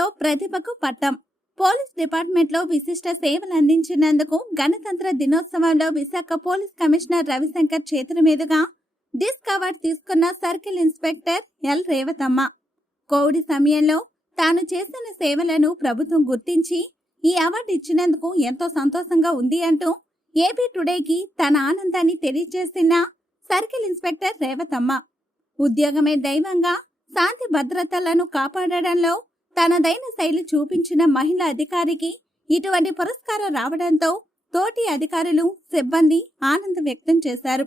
సర్వీసులో ప్రతిభకు పట్టం. పోలీస్ డిపార్ట్మెంట్లో విశిష్ట సేవలు అందించినందుకు గణతంత్ర దినోత్సవంలో విశాఖ పోలీస్ కమిషనర్ రవిశంకర్ చేతుల మీదుగా డిస్క్ అవార్డు తీసుకున్న circle inspector L Revathamma. Covid సమయంలో తాను చేసిన సేవలను ప్రభుత్వం గుర్తించి ఈ అవార్డు ఇచ్చినందుకు ఎంతో సంతోషంగా ఉంది అంటూ ఏపీ టుడేకి తన ఆనందాన్ని తెలియజేసిన సర్కిల్ ఇన్స్పెక్టర్ రేవతమ్మ. ఉద్యోగమే దైవంగా శాంతి భద్రతలను కాపాడడంలో తనదైన శైలి చూపించిన మహిళా అధికారికి ఇటువంటి పురస్కారం రావడంతో తోటి అధికారులు, సిబ్బంది ఆనందం వ్యక్తం చేశారు.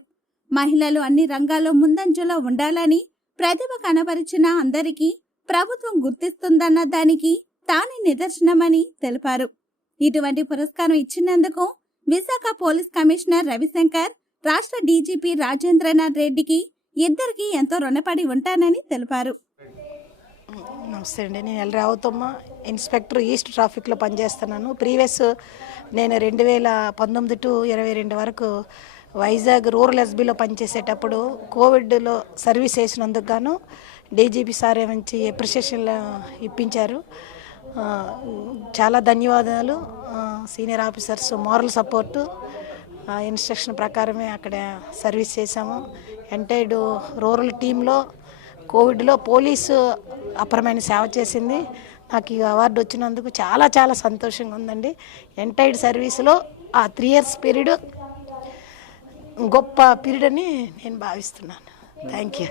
మహిళలు అన్ని రంగాల్లో ముందంజలో ఉండాలని ప్రతిభ కనబరిచిన అందరికీ ప్రభుత్వం గుర్తిస్తుందన్న దానికి తానే నిదర్శనమని తెలిపారు. ఇటువంటి పురస్కారం ఇచ్చినందుకు విశాఖ పోలీస్ కమిషనర్ రవిశంకర్, రాష్ట్ర డీజీపీ రాజేంద్రనాథ్ రెడ్డికి ఇద్దరికి ఎంతో రుణపడి ఉంటానని తెలిపారు. నమస్తే అండి, నేను ఎల్ రేవతమ్మ, ఇన్స్పెక్టర్ ఈస్ట్ ట్రాఫిక్లో పనిచేస్తున్నాను. ప్రీవియస్ నేను 2019 to 22 వరకు వైజాగ్ రూరల్ ఎస్బీలో పనిచేసేటప్పుడు కోవిడ్లో సర్వీస్ చేసినందుకు గాను డీజీపీ సార్ ఏమంచి అప్రిషియేషన్లు ఇప్పించారు. చాలా ధన్యవాదాలు. Senior officers moral support, instruction ప్రకారమే అక్కడ సర్వీస్ చేశాము. ఎంటైర్డ్ రూరల్ టీంలో కోవిడ్లో పోలీసు అపరమైన సేవ చేసింది. నాకు ఈ అవార్డు వచ్చినందుకు చాలా చాలా సంతోషంగా ఉందండి. ఎంటైర్డ్ సర్వీస్లో ఆ 3 years పీరియడ్ గొప్ప పీరియడ్ అని నేను భావిస్తున్నాను. Thank you.